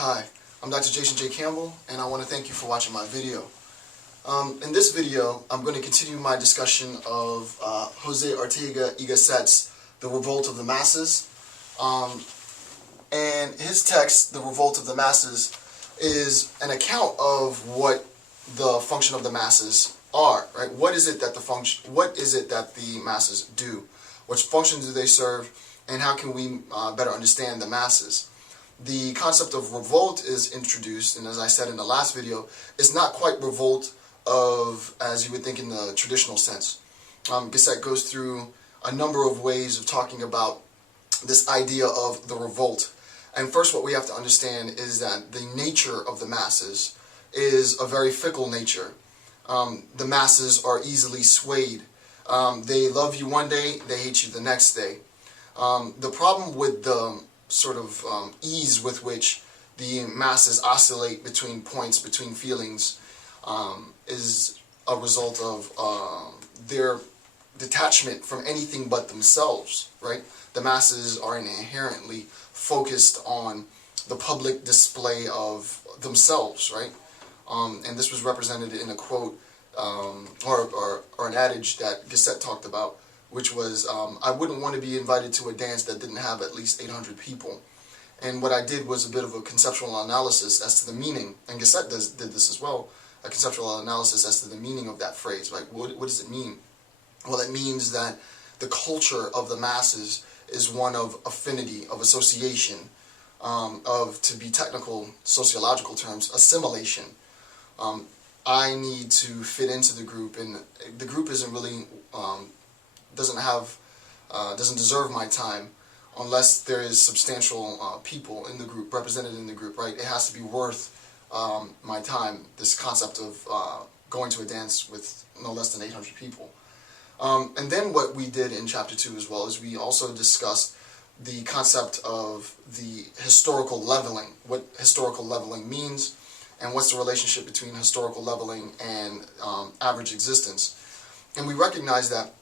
Hi, I'm Dr. Jason J. Campbell, and I want to thank you for watching my video. In this video, I'm going to continue my discussion of Ortega y Gasset's The Revolt of the Masses. And his text, The Revolt of the Masses, is an account of what the function of the masses are, right? What is it that the masses do? What functions do they serve? And how can we better understand the masses? The concept of revolt is introduced, and as I said in the last video, it's not quite revolt as you would think in the traditional sense. Gasset goes through a number of ways of talking about this idea of the revolt. And first, what we have to understand is that the nature of the masses is a very fickle nature. The masses are easily swayed. They love you one day, they hate you the next day. The problem with the sort of ease with which the masses oscillate between points, between feelings, is a result of their detachment from anything but themselves, right? The masses are inherently focused on the public display of themselves, right? And this was represented in a quote or an adage that Gasset talked about, which was, I wouldn't want to be invited to a dance that didn't have at least 800 people. And what I did was a bit of a conceptual analysis as to the meaning, and Gasset did this as well, a conceptual analysis as to the meaning of that phrase. Like, what does it mean? Well, it means that the culture of the masses is one of affinity, of association, of, to be technical, sociological terms, assimilation. I need to fit into the group, and the group isn't really doesn't deserve my time unless there is substantial people in the group, represented in the group, right? It has to be worth my time, this concept of going to a dance with no less than 800 people. And then what we did in chapter 2 as well is we also discussed the concept of the historical leveling, what historical leveling means, and what's the relationship between historical leveling and average existence. And we recognize that,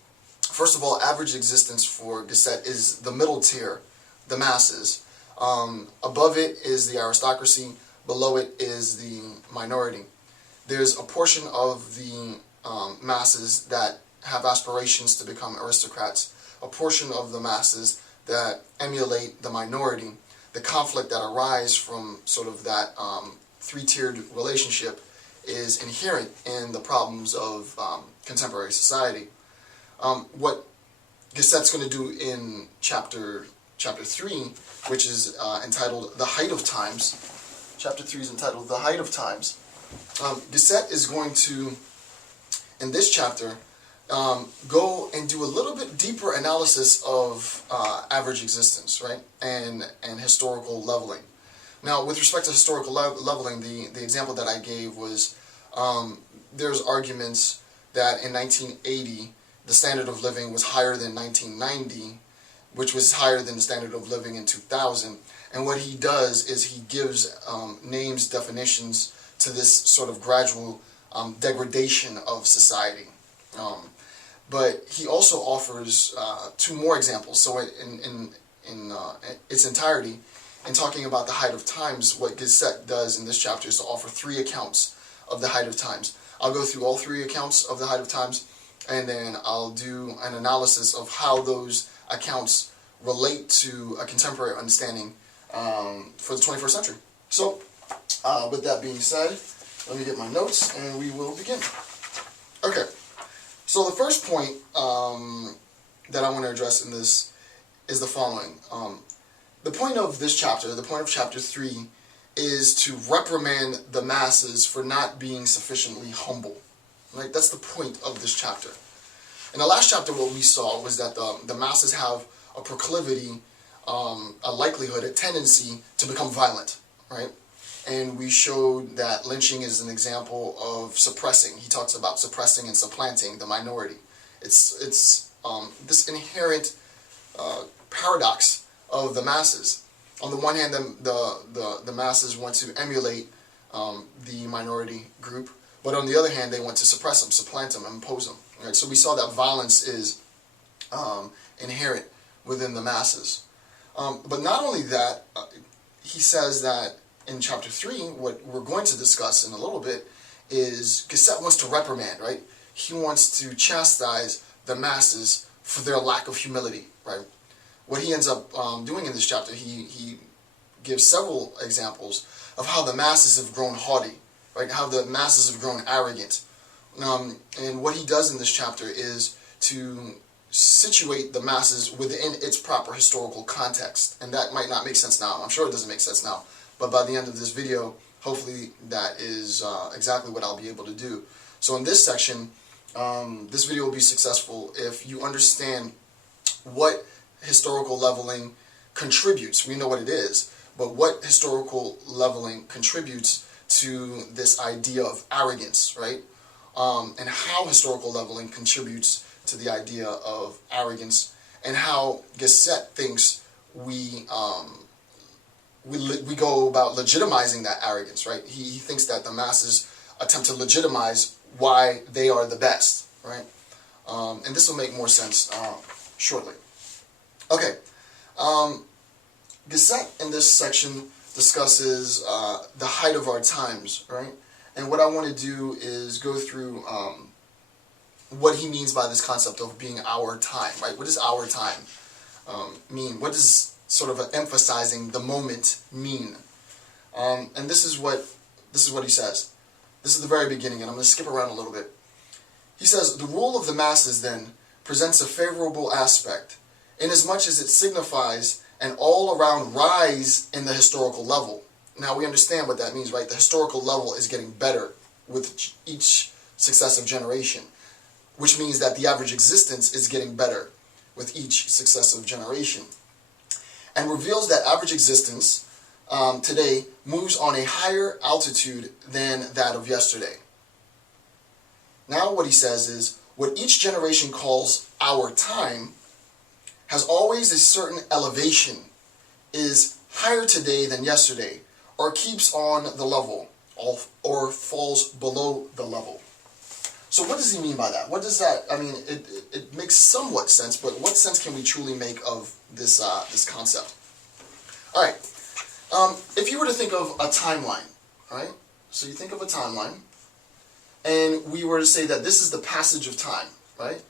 first of all, average existence for Gasset is the middle tier, the masses. Above it is the aristocracy, below it is the minority. There's a portion of the masses that have aspirations to become aristocrats, a portion of the masses that emulate the minority. The conflict that arises from sort of that three-tiered relationship is inherent in the problems of contemporary society. What Gasset's going to do in chapter 3, which is entitled The Height of Times. Chapter 3 is entitled The Height of Times. Gasset is going to, in this chapter, go and do a little bit deeper analysis of average existence, right, and historical leveling. Now, with respect to historical leveling, the example that I gave was there's arguments that in 1980 the standard of living was higher than 1990, which was higher than the standard of living in 2000. And what he does is he gives names, definitions to this sort of gradual degradation of society. But he also offers two more examples. So in its entirety, in talking about the height of times, what Gasset does in this chapter is to offer 3 accounts of the height of times. I'll go through all 3 accounts of the height of times, and then I'll do an analysis of how those accounts relate to a contemporary understanding for the 21st century. So, with that being said, let me get my notes and we will begin. Okay, so the first point that I want to address in this is the following. The point of this chapter, the point of chapter 3, is to reprimand the masses for not being sufficiently humble. Right? That's the point of this chapter. In the last chapter, what we saw was that the masses have a proclivity, a likelihood, a tendency to become violent, right? And we showed that lynching is an example of suppressing. He talks about suppressing and supplanting the minority. It's this inherent paradox of the masses. On the one hand, the masses want to emulate the minority group, but on the other hand, they want to suppress them, supplant them, impose them. Right? So we saw that violence is inherent within the masses. But not only that, he says that in chapter 3, what we're going to discuss in a little bit is Gasset wants to reprimand, right? He wants to chastise the masses for their lack of humility, right? What he ends up doing in this chapter, he gives several examples of how the masses have grown haughty, right? How the masses have grown arrogant. And what he does in this chapter is to situate the masses within its proper historical context. And that might not make sense now. I'm sure it doesn't make sense now. But by the end of this video, hopefully that is exactly what I'll be able to do. So in this section, this video will be successful if you understand what historical leveling contributes. We know what it is, but what historical leveling contributes to this idea of arrogance, right? And how historical leveling contributes to the idea of arrogance, and how Gasset thinks we go about legitimizing that arrogance, right? He thinks that the masses attempt to legitimize why they are the best, right? And this will make more sense shortly. Okay, Gasset in this section discusses the height of our times, right? And what I want to do is go through what he means by this concept of being our time, right? What does our time mean? What does sort of emphasizing the moment mean? And this is what he says. This is the very beginning, and I'm going to skip around a little bit. He says, the rule of the masses, then, presents a favorable aspect, inasmuch as it signifies an all-around rise in the historical level. Now, we understand what that means, right? The historical level is getting better with each successive generation, which means that the average existence is getting better with each successive generation, and reveals that average existence today moves on a higher altitude than that of yesterday. Now what he says is, what each generation calls our time has always a certain elevation, is higher today than yesterday, or keeps on the level, or falls below the level. So what does he mean by that? What does that, I mean, it makes somewhat sense, but what sense can we truly make of this, this concept? All right, if you were to think of a timeline, right? So you think of a timeline, and we were to say that this is the passage of time, right?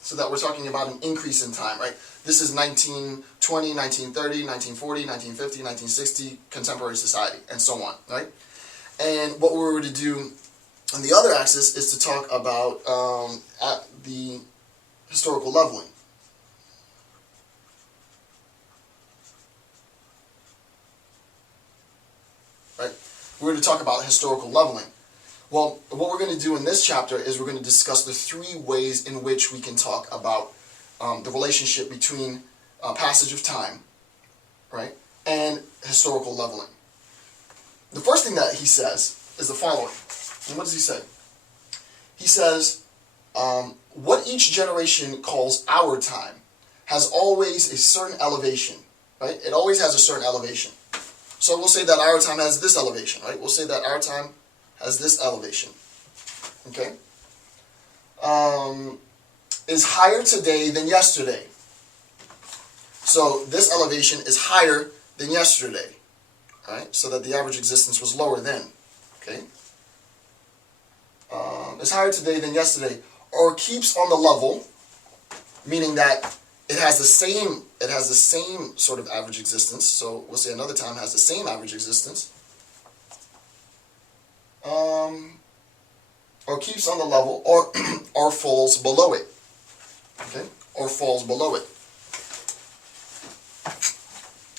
So that we're talking about an increase in time, right? This is 1920, 1930, 1940, 1950, 1960, contemporary society, and so on, right? And what we were to do on the other axis is to talk about at the historical leveling. Right? We're going to talk about historical leveling. Well, what we're going to do in this chapter is we're going to discuss the 3 ways in which we can talk about the relationship between passage of time, right, and historical leveling. The first thing that he says is the following. And what does he say? He says, what each generation calls our time has always a certain elevation, right? It always has a certain elevation. So we'll say that our time has this elevation, right? We'll say that our time has this elevation, okay? Is higher today than yesterday. So this elevation is higher than yesterday, right? So that the average existence was lower then, okay? Is higher today than yesterday, or keeps on the level, meaning that it has the same sort of average existence. So we'll say another time has the same average existence. Or keeps on the level, or falls below it. Okay? Or falls below it.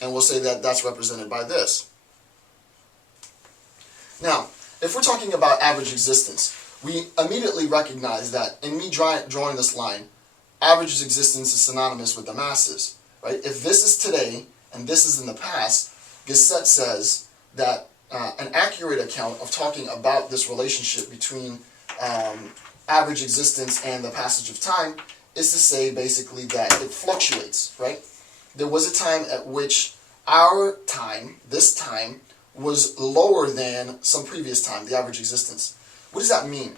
And we'll say that that's represented by this. Now, if we're talking about average existence, we immediately recognize that in me drawing this line, average existence is synonymous with the masses. Right? If this is today and this is in the past, Gasset says that an accurate account of talking about this relationship between average existence and the passage of time is to say basically that it fluctuates, right? There was a time at which our time, this time, was lower than some previous time, the average existence. What does that mean?